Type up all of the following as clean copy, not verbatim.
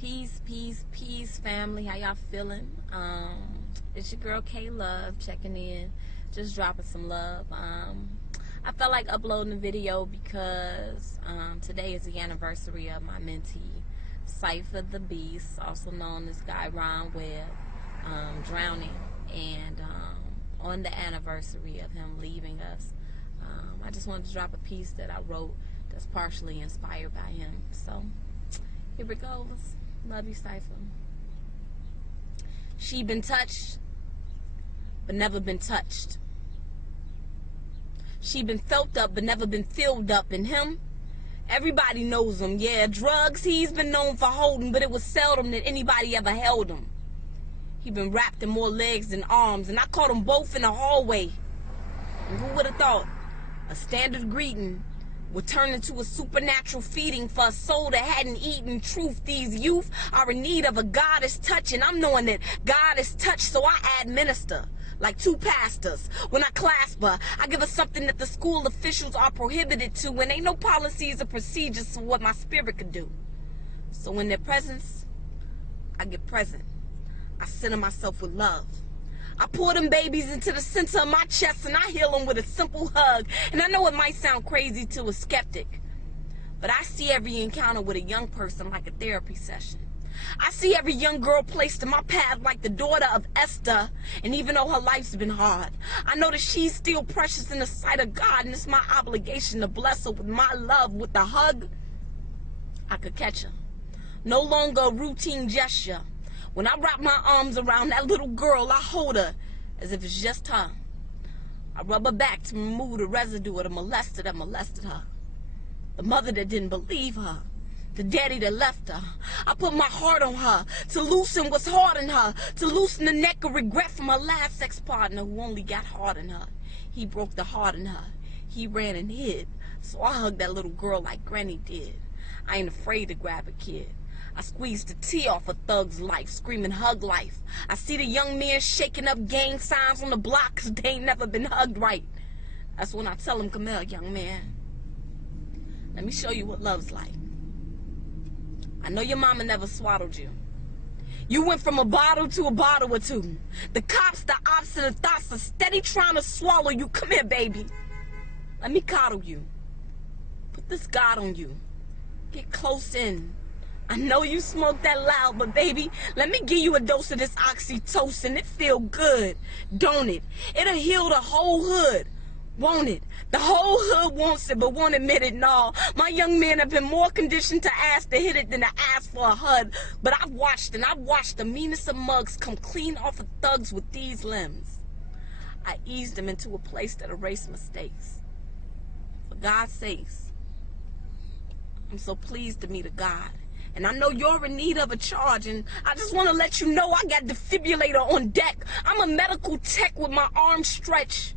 Peace, peace, peace, family. How y'all feeling? It's your girl K Love checking in, just dropping some love. I felt like uploading a video because today is the anniversary of my mentee, Cypher the Beast, also known as Guy Ron Webb, drowning, and on the anniversary of him leaving us, I just wanted to drop a piece that I wrote that's partially inspired by him. So here it goes. Love you, Cypher. She been touched, but never been touched. She been felt up, but never been filled up. In him, everybody knows him. Yeah, drugs he's been known for holding, but it was seldom that anybody ever held him. He been wrapped in more legs than arms, and I caught them both in the hallway. And who would have thought a standard greeting would turn into a supernatural feeding for a soul that hadn't eaten truth. These youth are in need of a goddess touch, and I'm knowing that God is touched, so I administer like two pastors. When I clasp her, I give her something that the school officials are prohibited to, and ain't no policies or procedures for what my spirit could do. So in their presence, I get present. I center myself with love. I pour them babies into the center of my chest, and I heal them with a simple hug. And I know it might sound crazy to a skeptic, but I see every encounter with a young person like a therapy session. I see every young girl placed in my path like the daughter of Esther, and even though her life's been hard, I know that she's still precious in the sight of God, and it's my obligation to bless her with my love. With a hug, I could catch her. No longer a routine gesture. When I wrap my arms around that little girl, I hold her as if it's just her. I rub her back to remove the residue of the molester that molested her, the mother that didn't believe her, the daddy that left her. I put my heart on her to loosen what's hard in her, to loosen the neck of regret from her last ex-partner who only got hard in her. He broke the heart in her. He ran and hid, so I hugged that little girl like Granny did. I ain't afraid to grab a kid. I squeeze the tea off a thug's life, screaming hug life. I see the young men shaking up gang signs on the block because they ain't never been hugged right. That's when I tell them, come here, young man. Let me show you what love's like. I know your mama never swaddled you. You went from a bottle to a bottle or two. The cops, the ops, and the thoughts are steady trying to swallow you. Come here, baby. Let me coddle you. Put this God on you. Get close in. I know you smoke that loud, but baby, let me give you a dose of this oxytocin. It feel good, don't it? It'll heal the whole hood, won't it? The whole hood wants it, but won't admit it. No, my young men have been more conditioned to ask to hit it than to ask for a hug. But I've watched the meanest of mugs come clean off of thugs with these limbs. I eased them into a place that erased mistakes. For God's sakes, I'm so pleased to meet a God. And I know you're in need of a charge, and I just want to let you know I got defibrillator on deck. I'm a medical tech with my arms stretched.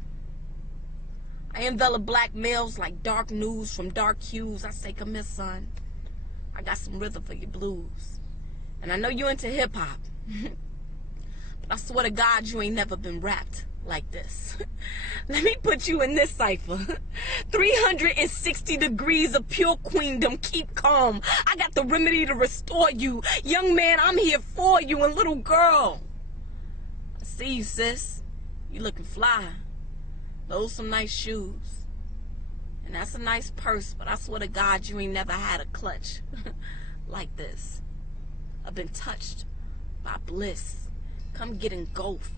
I envelop black males like dark news from dark hues. I say, come here, son. I got some rhythm for your blues. And I know you into hip-hop, but I swear to God you ain't never been rapped like this. Let me put you in this cipher. 360 degrees of pure queendom. Keep calm. I got the remedy to restore you. Young man, I'm here for you. And little girl, I see you, sis. You looking fly. Those some nice shoes. And that's a nice purse, but I swear to God you ain't never had a clutch like this. I've been touched by bliss. Come get engulfed.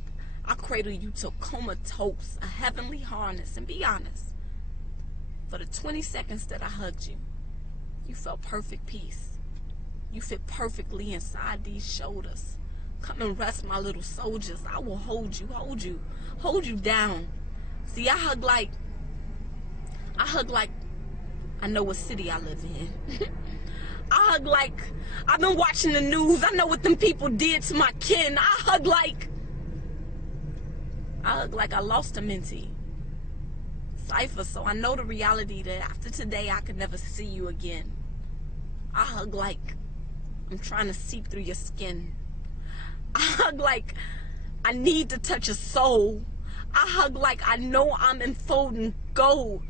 I cradle you till comatose, a heavenly harness. And be honest, for the 20 seconds that I hugged you, you felt perfect peace. You fit perfectly inside these shoulders. Come and rest, my little soldiers. I will hold you, hold you down. See, I hug like I know what city I live in. I hug like I've been watching the news. I know what them people did to my kin. I hug like I lost a mentee, Cypher, so I know the reality that after today I could never see you again. I hug like I'm trying to seep through your skin. I hug like I need to touch a soul. I hug like I know I'm enfolding gold.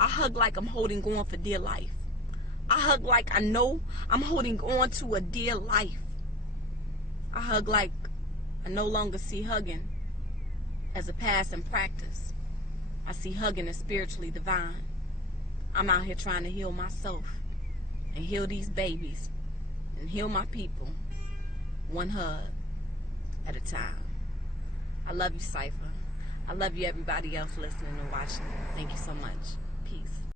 I hug like I'm holding on for dear life. I hug like I know I'm holding on to a dear life. I hug like I no longer see hugging as a passing practice. I see hugging as spiritually divine. I'm out here trying to heal myself and heal these babies and heal my people, one hug at a time. I love you, Cypher. I love you, everybody else listening and watching. Thank you so much. Peace.